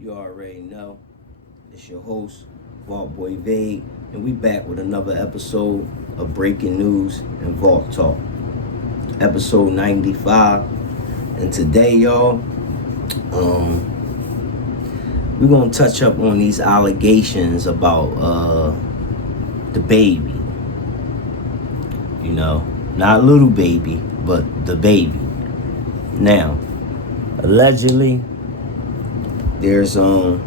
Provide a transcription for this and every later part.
You already know. It's your host, Vault Boy Vague, and we back with another episode of Breaking News and Vault Talk. Episode 95. And today, y'all, we're gonna touch up on these allegations about DaBaby. You know, not little baby, but DaBaby. Now, allegedly, there's some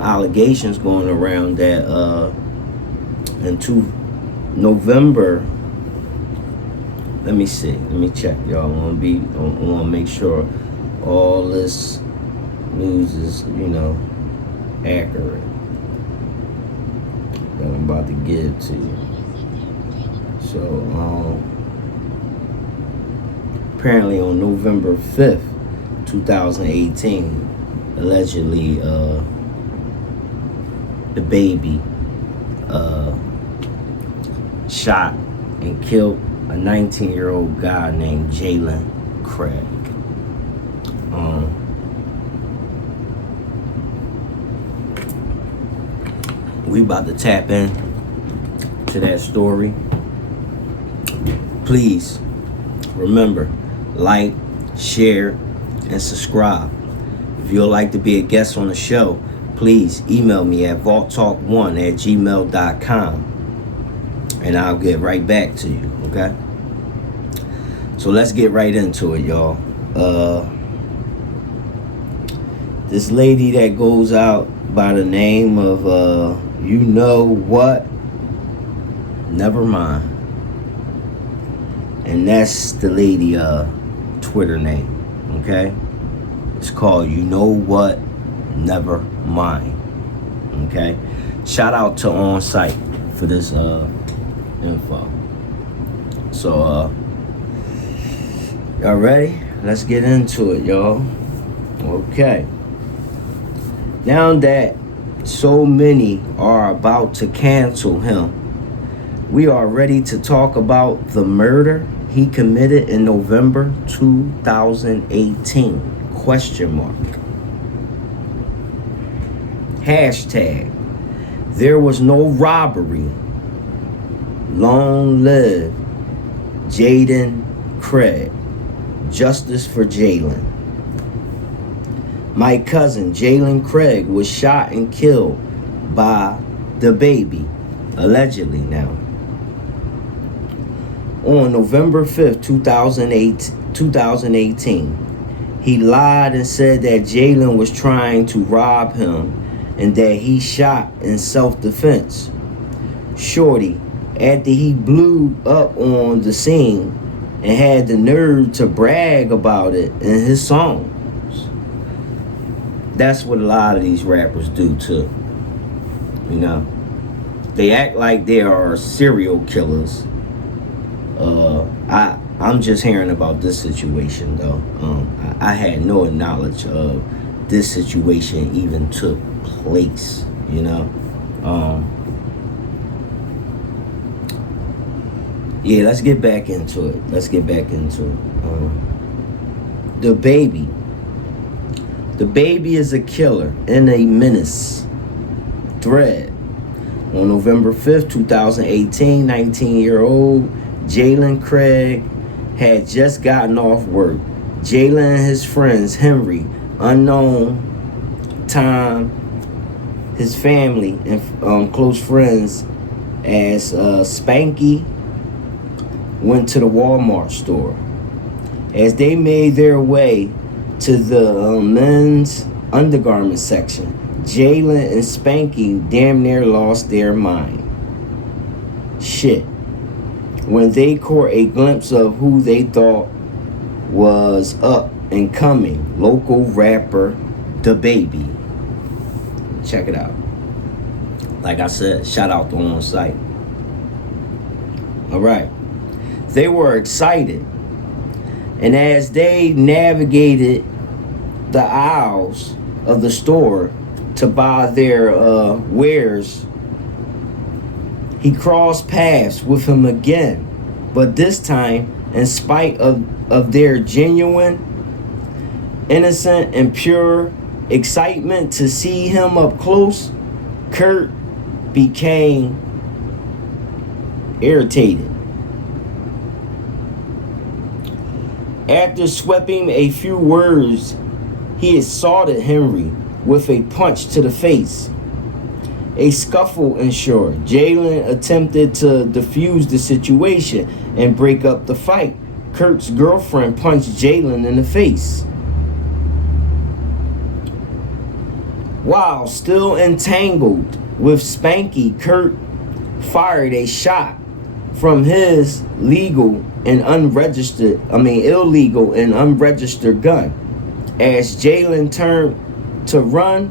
allegations going around that in November. Let me check, y'all. I want to make sure all this news is, accurate that I'm about to give to you. So, apparently on November 5th, 2018, allegedly, DaBaby shot and killed a 19-year-old guy named Jaylin Craig. We about to tap in to that story. Please remember, like, share, and subscribe. If you'd like to be a guest on the show, please email me at aultTalk1@gmail.com and I'll get right back to you, okay? So let's get right into it, y'all. This lady that goes out by the name of, you know what? Never mind. And that's the lady, Twitter name, okay? It's called You Know What, Never Mind. Okay? Shout out to On Site for this info. So y'all ready? Let's get into it, y'all. Okay. Now that so many are about to cancel him, we are ready to talk about the murder he committed in November 2018. Question mark. Hashtag, there was no robbery. Long live Jaylin Craig. Justice for Jaylin. My cousin Jaylin Craig was shot and killed by DaBaby, allegedly now. On November 5th, 2018, he lied and said that Jaylin was trying to rob him and that he shot in self-defense. Shorty, after he blew up on the scene and had the nerve to brag about it in his songs. That's what a lot of these rappers do too. They act like they are serial killers. I'm just hearing about this situation though. I had no knowledge of this situation even took place, Yeah, let's get back into it. DaBaby is a killer and a menace. Thread. On November 5th, 2018, 19-year-old Jaylin Craig had just gotten off work. Jaylin and his friends, Henry, unknown time, his family, and close friends as Spanky went to the Walmart store. As they made their way to the men's undergarment section, Jaylin and Spanky damn near lost their mind. Shit. When they caught a glimpse of who they thought was up and coming, local rapper DaBaby. Check it out. Like I said, shout out to On Site. Alright. They were excited. And as they navigated the aisles of the store to buy their wares, he crossed paths with him again. But this time, in spite of their genuine, innocent, and pure excitement to see him up close, Kurt became irritated. After sweeping a few words, he assaulted Henry with a punch to the face. A scuffle ensued. Jaylin attempted to defuse the situation and break up the fight. Kurt's girlfriend punched Jaylin in the face. While still entangled with Spanky, Kurt fired a shot from his illegal and unregistered gun. As Jaylin turned to run,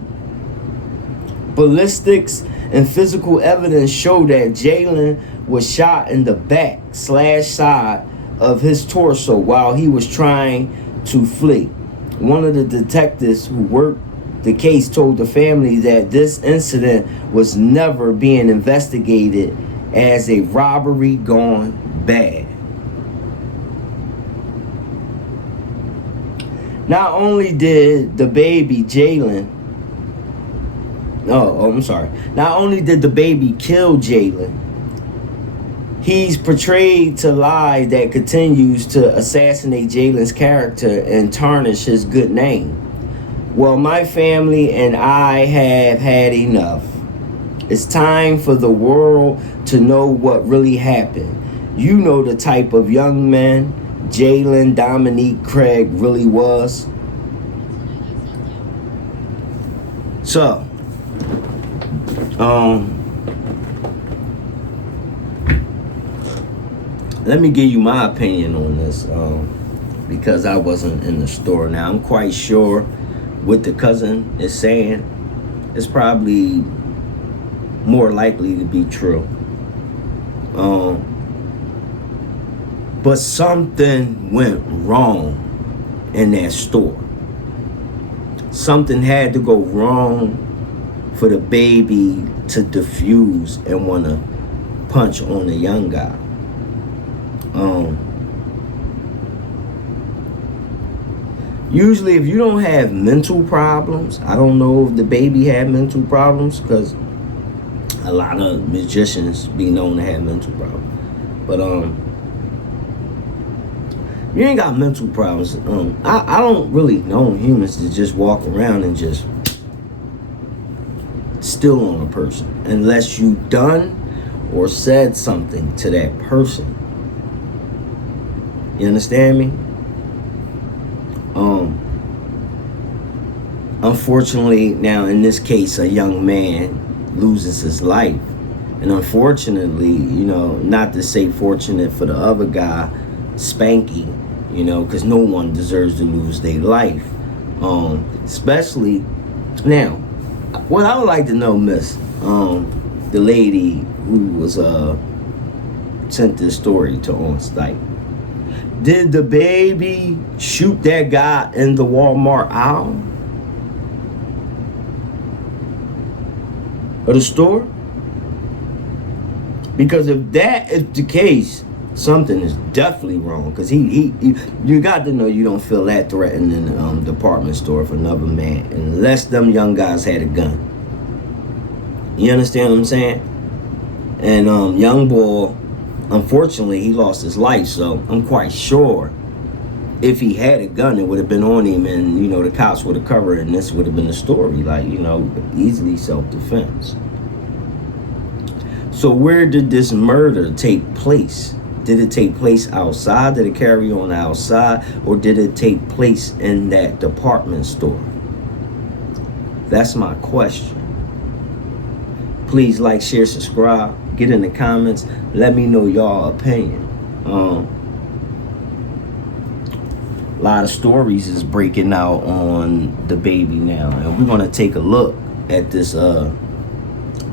ballistics and physical evidence show that Jaylin was shot in the back / side of his torso while he was trying to flee. One of the detectives who worked the case told the family that this incident was never being investigated as a robbery gone bad. Not only did DaBaby kill Jaylin, he's portrayed to lie that continues to assassinate Jaylin's character and tarnish his good name. Well, my family and I have had enough. It's time for the world to know what really happened. You know the type of young man Jaylin Dominique Craig really was. So, let me give you my opinion on this, because I wasn't in the store. Now, I'm quite sure what the cousin is saying is probably more likely to be true. But something went wrong in that store. Something had to go wrong for DaBaby to defuse and want to punch on a young guy. Usually if you don't have mental problems, I don't know if DaBaby had mental problems, because a lot of magicians be known to have mental problems. But you ain't got mental problems. I don't really know humans to just walk around and just steal on a person unless you done or said something to that person. You understand me? Unfortunately, now in this case, a young man loses his life. And unfortunately, you know, not to say fortunate for the other guy, Spanky, you know, because no one deserves to lose their life. Especially now, what I would like to know, Miss, the lady who was sent this story to on site. Did DaBaby shoot that guy in the Walmart aisle of the store? Because if that is the case, something is definitely wrong. Because he you got to know you don't feel that threatened in the department store for another man unless them young guys had a gun. You understand what I'm saying? And young boy, unfortunately, he lost his life. So I'm quite sure if he had a gun, it would have been on him, and you know the cops would have covered it, and this would have been the story, like, you know, easily self-defense. So where did this murder take place? Did it take place outside? Did it carry on outside? Or did it take place in that department store? That's my question. Please like, share, subscribe. Get in the comments. Let me know y'all opinion. A lot of stories is breaking out on DaBaby now. And we're going to take a look at this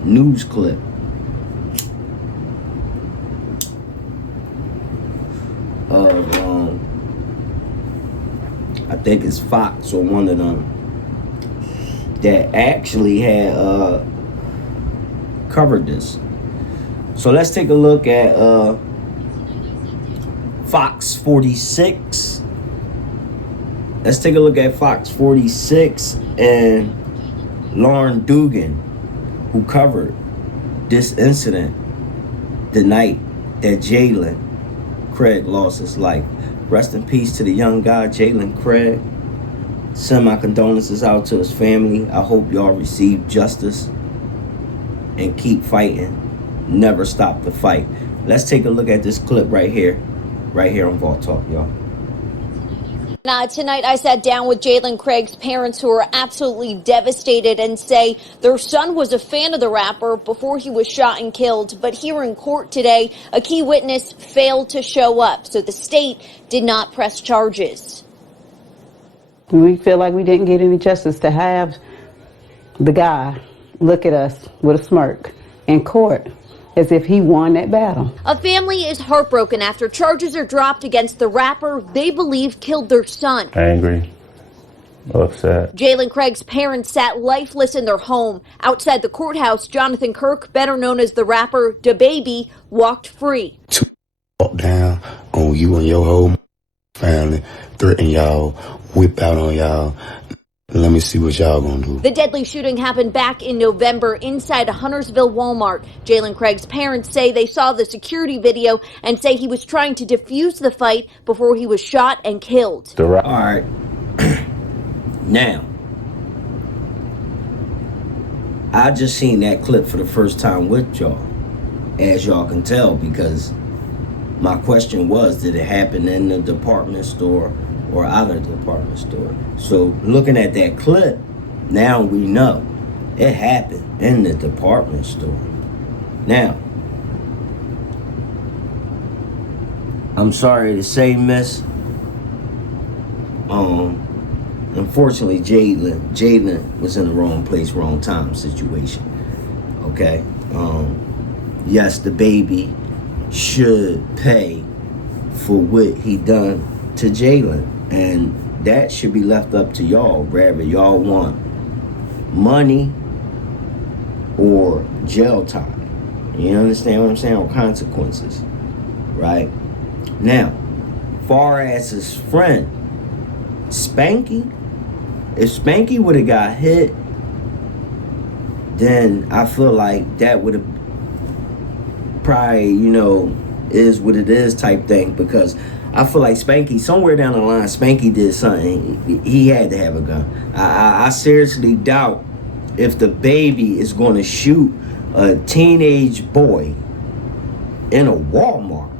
news clip. Of I think it's Fox or one of them that actually had covered this. So let's take a look at Fox 46 let's take a look at Fox 46 and Lauren Dugan, who covered this incident the night that Jaylin Craig lost his life. Rest in peace to the young guy, Jaylin Craig. Send my condolences out to his family. I hope y'all receive justice and keep fighting. Never stop the fight. Let's take a look at this clip right here on aultTalk, y'all. Tonight, I sat down with Jaylin Craig's parents, who are absolutely devastated and say their son was a fan of the rapper before he was shot and killed. But here in court today, a key witness failed to show up, so the state did not press charges. We feel like we didn't get any justice to have the guy look at us with a smirk in court, as if he won that battle. A family is heartbroken after charges are dropped against the rapper they believe killed their son. Angry, upset. Jaylin Craig's parents sat lifeless in their home. Outside the courthouse, Jonathan Kirk, better known as the rapper DaBaby, walked free. To walk down on you and your whole family, threaten y'all, whip out on y'all. Let me see what y'all gonna do. The deadly shooting happened back in November inside a Huntersville Walmart. Jaylin Craig's parents say they saw the security video and say he was trying to defuse the fight before he was shot and killed. All right. Now, I just seen that clip for the first time with y'all, as y'all can tell, because my question was, did it happen in the department store or out of the department store? So looking at that clip, now we know it happened in the department store. Now, I'm sorry to say, miss, unfortunately Jaylin was in the wrong place, wrong time situation. Okay. Yes, DaBaby should pay for what he done to Jaylin, and that should be left up to y'all, whether y'all want money or jail time. You understand what I'm saying? Or consequences, right? Now, far as his friend Spanky, if Spanky would have got hit, then I feel like that would have probably, you know, is what it is type thing, because I feel like Spanky, somewhere down the line, Spanky did something. He had to have a gun. I seriously doubt if DaBaby is going to shoot a teenage boy in a Walmart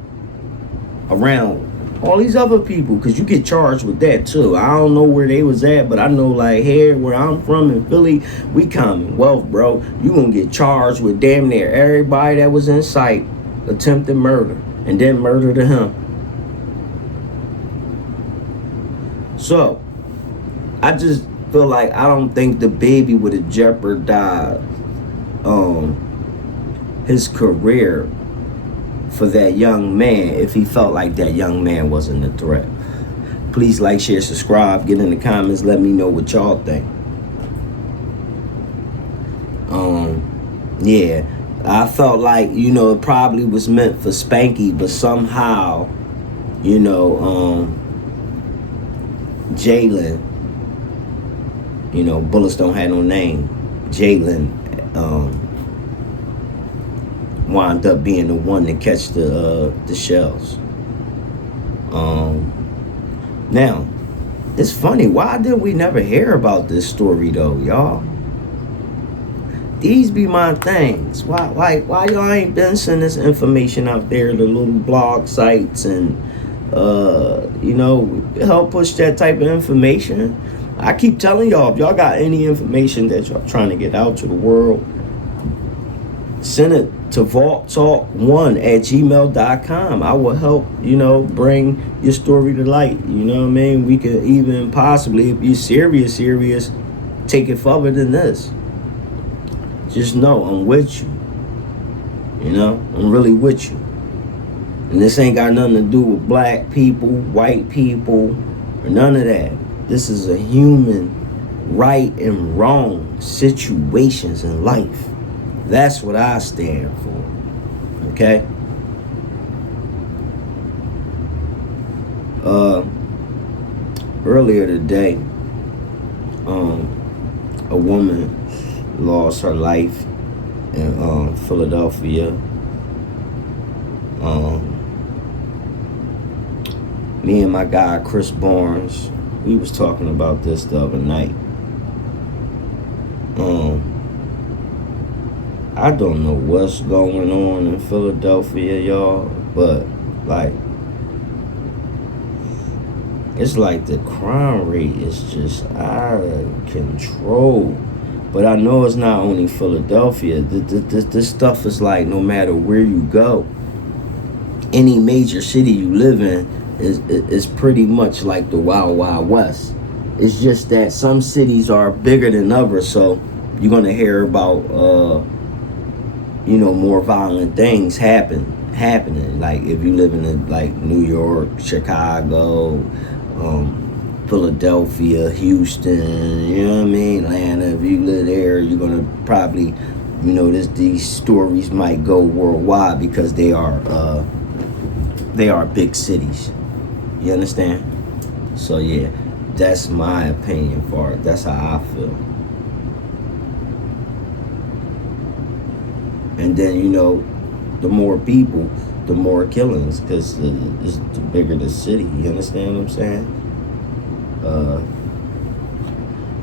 around all these other people, because you get charged with that too. I don't know where they was at, but I know, like, here where I'm from in Philly, we Commonwealth, bro. You gonna get charged with damn near everybody that was in sight attempted murder, and then murder to him. So I just feel like I don't think DaBaby would have jeopardized his career for that young man if he felt like that young man wasn't a threat. Please like, share, subscribe, get in the comments, let me know what y'all think. Yeah, I felt like, you know, it probably was meant for Spanky, but somehow, you know, Jaylin, you know, bullets don't have no name. Jaylin wound up being the one to catch the shells. Now, it's funny, why did we never hear about this story though, y'all? These be my things. Why y'all ain't been sending this information out there to little blog sites and you know, help push that type of information? I keep telling y'all, if y'all got any information that y'all trying to get out to the world, send it to aulttalk1@gmail.com. I will help, you know, bring your story to light. You know what I mean? We could even possibly, if you're serious, take it further than this. Just know I'm with you. You know, I'm really with you. And this ain't got nothing to do with black people, white people, or none of that. This is a human right and wrong situations in life. That's what I stand for. Okay? Earlier today, a woman lost her life in Philadelphia. Me and my guy Chris Barnes, we was talking about this the other night. I don't know what's going on in Philadelphia, y'all, but like, it's like the crime rate is just out of control. But I know it's not only Philadelphia. This stuff is like no matter where you go, any major city you live in is pretty much like the Wild Wild West. It's just that some cities are bigger than others, so you're gonna hear about more violent things happening. Like if you live in like New York, Chicago, Philadelphia, Houston, you know what I mean, Atlanta. If you live there, you're gonna probably, these stories might go worldwide because they are big cities. You understand? So yeah, that's my opinion for it. That's how I feel. And then the more people, the more killings, because the bigger the city. You understand what I'm saying?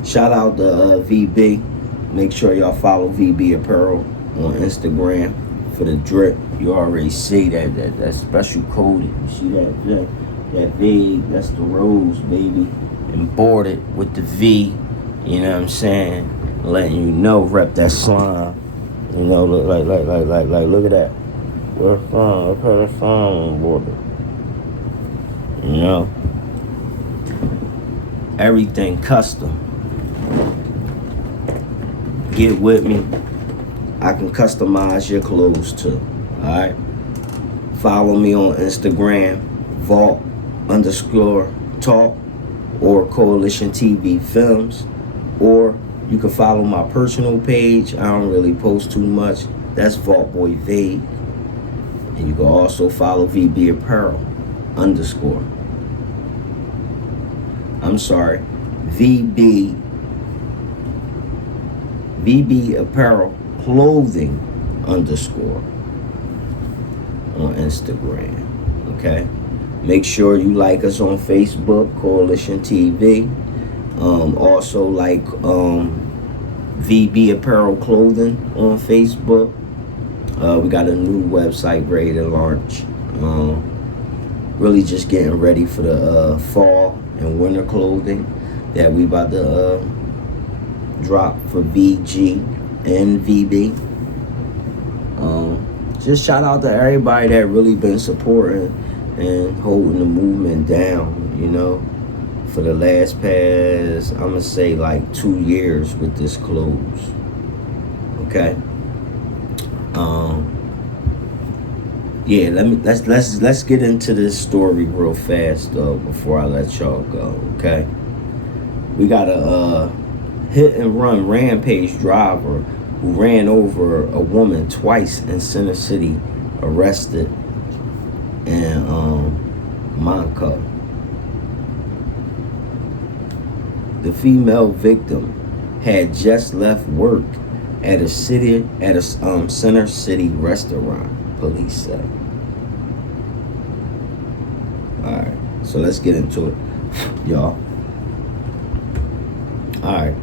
Shout out to VB. Make sure y'all follow VB Apparel on Instagram for the drip. You already see that special coded. You see that V? That's the rose, baby. Embroidered with the V. You know what I'm saying? Letting you know, rep that slime. Look like look at that. What a slime? Look at that slime embroidered. Everything custom. Get with me. I can customize your clothes too. Alright? Follow me on Instagram, ault_talk or CoalitionTv Films. Or you can follow my personal page. I don't really post too much. That's Vaultboy Vade. And you can also follow VB Apparel _ I'm sorry, VB Apparel Clothing _ on Instagram. Okay? Make sure you like us on Facebook, CoalitionTv. Also like VB Apparel Clothing on Facebook. We got a new website ready to launch. Really just getting ready for the fall and winter clothing that we about to drop for VG and VB. Just shout out to everybody that really been supporting and holding the movement down, for the last past, I'm gonna say like 2 years with this close. Okay. Yeah, let's get into this story real fast though before I let y'all go, okay? We got a hit and run Rampage driver who ran over a woman twice in Center City, arrested in Monaco. The female victim had just left work at a Center City restaurant, police say. Alright, so let's get into it, y'all. Alright.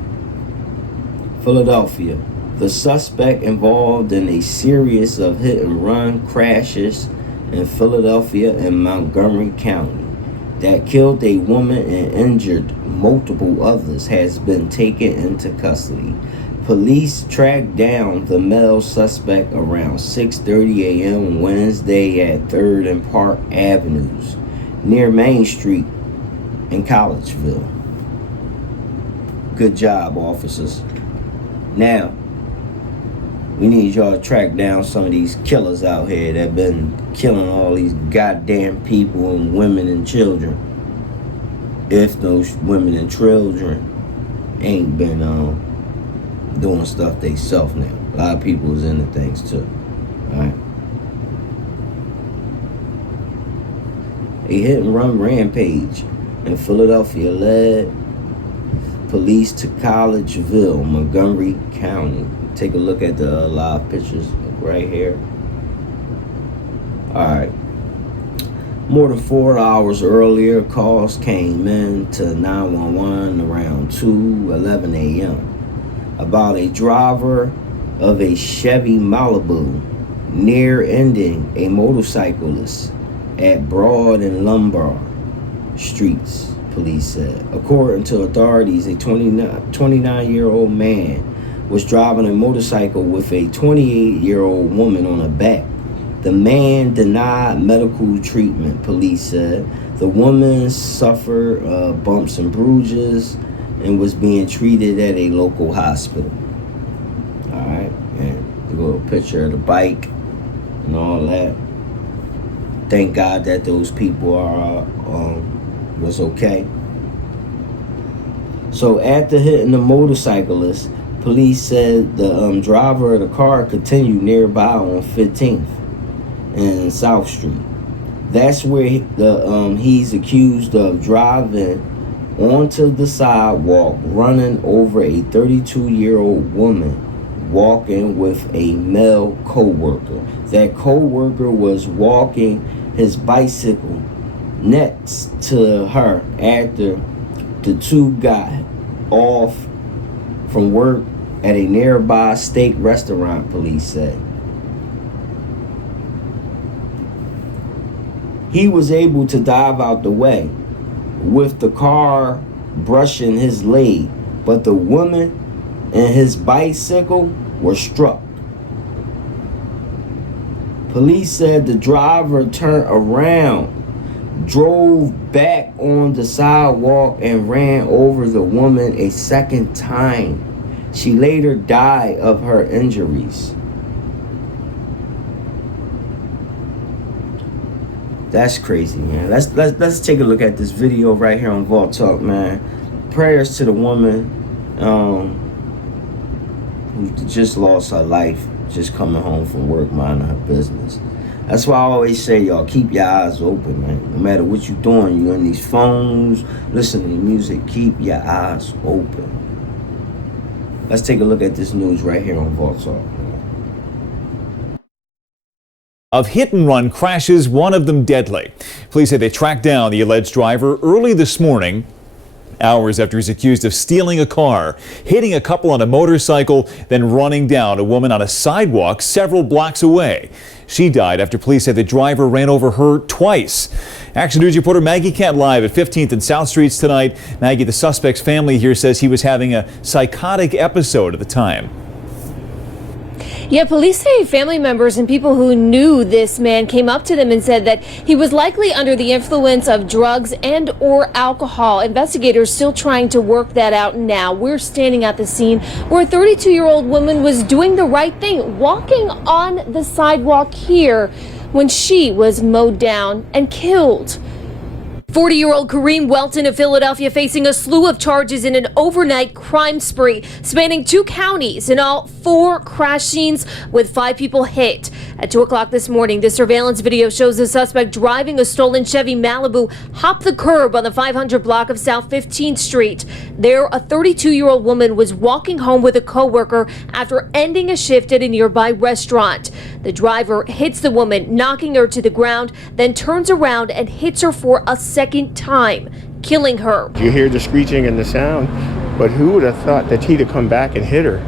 Philadelphia. The suspect involved in a series of hit and run crashes in Philadelphia and Montgomery County that killed a woman and injured multiple others has been taken into custody. Police tracked down the male suspect around 6:30 a.m. Wednesday at 3rd and Park Avenues near Main Street in Collegeville. Good job, officers. Now, we need y'all to track down some of these killers out here that been killing all these goddamn people and women and children. If those women and children ain't been doing stuff they self now. A lot of people is into things too. Alright. A hit and run rampage in Philadelphia led police to Collegeville, Montgomery County. Take a look at the live pictures right here. All right. More than 4 hours earlier, calls came in to 911 around 2:11 a.m. about a driver of a Chevy Malibu near-ending a motorcyclist at Broad and Lombard Streets, police said. According to authorities, a 29-year-old man was driving a motorcycle with a 28-year-old woman on the back. The man denied medical treatment, police said. The woman suffered bumps and bruises and was being treated at a local hospital. All right, and a little picture of the bike and all that. Thank God that those people are was okay. So after hitting the motorcyclist, police said the driver of the car continued nearby on 15th and South Street. That's where he's accused of driving onto the sidewalk, running over a 32-year-old woman walking with a male co-worker. That co-worker was walking his bicycle next to her after the two got off from work at a nearby steak restaurant, police said. He was able to dive out the way with the car brushing his leg, but the woman and his bicycle were struck. Police said the driver turned around, drove back on the sidewalk, and ran over the woman a second time. She later died of her injuries. That's crazy, man. Let's take a look at this video right here on aultTalk, man. Prayers to the woman who just lost her life, just coming home from work, minding her business. That's why I always say, y'all, keep your eyes open, man. No matter what you're doing, you're on these phones, listening to music, keep your eyes open. Let's take a look at this news right here on aultTalk. Of hit-and-run crashes, one of them deadly. Police say they tracked down the alleged driver early this morning, hours after he's accused of stealing a car, hitting a couple on a motorcycle, then running down a woman on a sidewalk several blocks away. She died after police said the driver ran over her twice. Action News reporter Maggie Kent live at 15th and South Streets tonight. Maggie, the suspect's family here says he was having a psychotic episode at the time. Yeah, police say family members and people who knew this man came up to them and said that he was likely under the influence of drugs and or alcohol. Investigators still trying to work that out now. We're standing at the scene where a 32-year-old woman was doing the right thing, walking on the sidewalk here when she was mowed down and killed. 40-year-old Kareem Welton of Philadelphia facing a slew of charges in an overnight crime spree spanning 2 counties. In all, 4 crash scenes with 5 people hit. At 2 o'clock this morning, the surveillance video shows the suspect driving a stolen Chevy Malibu hop the curb on the 500 block of South 15th Street. There, a 32-year-old woman was walking home with a co-worker after ending a shift at a nearby restaurant. The driver hits the woman, knocking her to the ground, then turns around and hits her for a second time, killing her. You hear the screeching and the sound, but who would have thought that he'd have come back and hit her?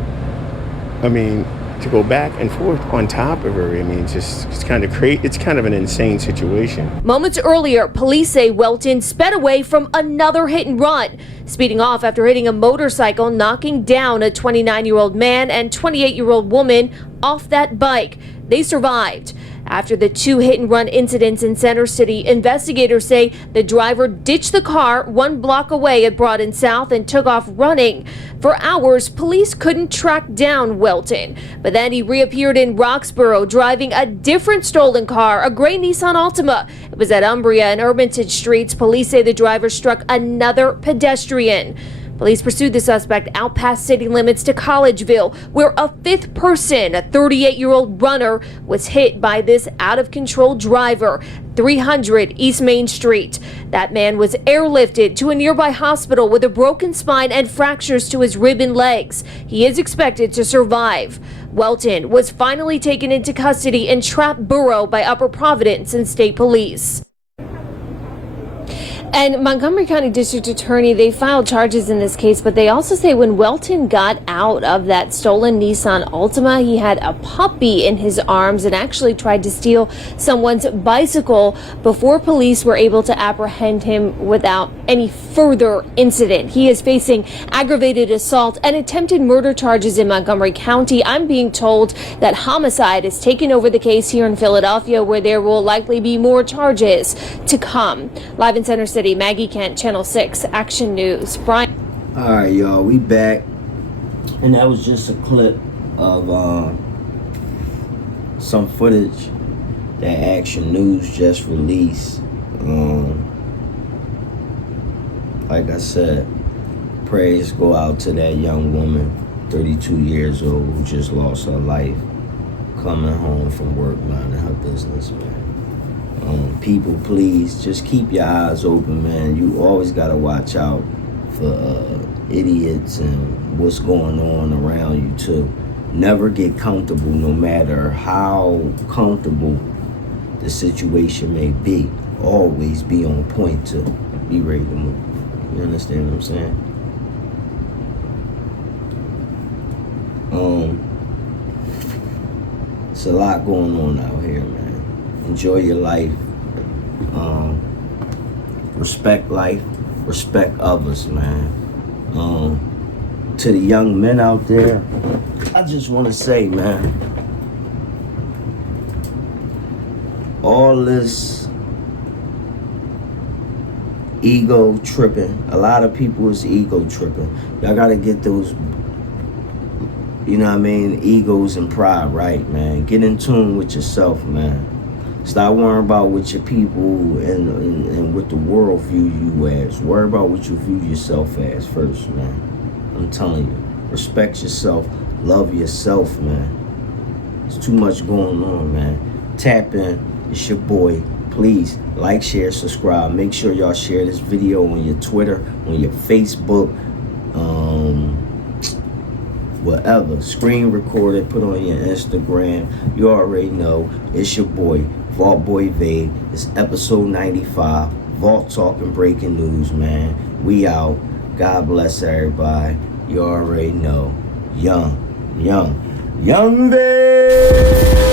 I mean, to go back and forth on top of her, I mean, it's kind of crazy. It's kind of an insane situation. Moments earlier, police say Welton sped away from another hit and run, speeding off after hitting a motorcycle, knocking down a 29-year-old man and 28-year-old woman off that bike. They survived. After the 2 hit-and-run incidents in Center City, investigators say the driver ditched the car 1 block away at Broad and South and took off running. For hours, police couldn't track down Welton, but then he reappeared in Roxborough driving a different stolen car, a gray Nissan Altima. It was at Umbria and Hermitage Streets. Police say the driver struck another pedestrian. Police pursued the suspect out past city limits to Collegeville, where a fifth person, a 38-year-old runner, was hit by this out-of-control driver. 300 East Main Street. That man was airlifted to a nearby hospital with a broken spine and fractures to his rib and legs. He is expected to survive. Welton was finally taken into custody in Trap Borough by Upper Providence and State Police. And Montgomery County District Attorney, they filed charges in this case, but they also say when Welton got out of that stolen Nissan Altima, he had a puppy in his arms and actually tried to steal someone's bicycle before police were able to apprehend him without any further incident. He is facing aggravated assault and attempted murder charges in Montgomery County. I'm being told that homicide has taken over the case here in Philadelphia, where there will likely be more charges to come. Live in Center City, Maggie Kent, Channel 6 Action News. Brian. All right, y'all, we back, and that was just a clip of some footage that Action News just released. Like I said, praise go out to that young woman, 32 years old, who just lost her life coming home from work, minding her business, man. People, please just keep your eyes open, man. You always got to watch out for idiots and what's going on around you too. Never get comfortable, no matter how comfortable the situation may be. Always be on point to be ready to move. You understand what I'm saying? It's a lot going on out here, man. Enjoy your life. Respect life. Respect others, man. To the young men out there, I just want to say, man, all this ego tripping, a lot of people is ego tripping. Y'all got to get those, you know what I mean, egos and pride right, man. Get in tune with yourself, man. Stop worrying about what your people and what the world view you as. Worry about what you view yourself as first, man. I'm telling you. Respect yourself. Love yourself, man. There's too much going on, man. Tap in. It's your boy. Please like, share, subscribe. Make sure y'all share this video on your Twitter, on your Facebook, whatever. Screen record it, put on your Instagram. You already know. It's your boy, Vault Boy Vague. It's episode 95. Vault Talk and breaking news, man. We out. God bless everybody. You already know. Young Vague.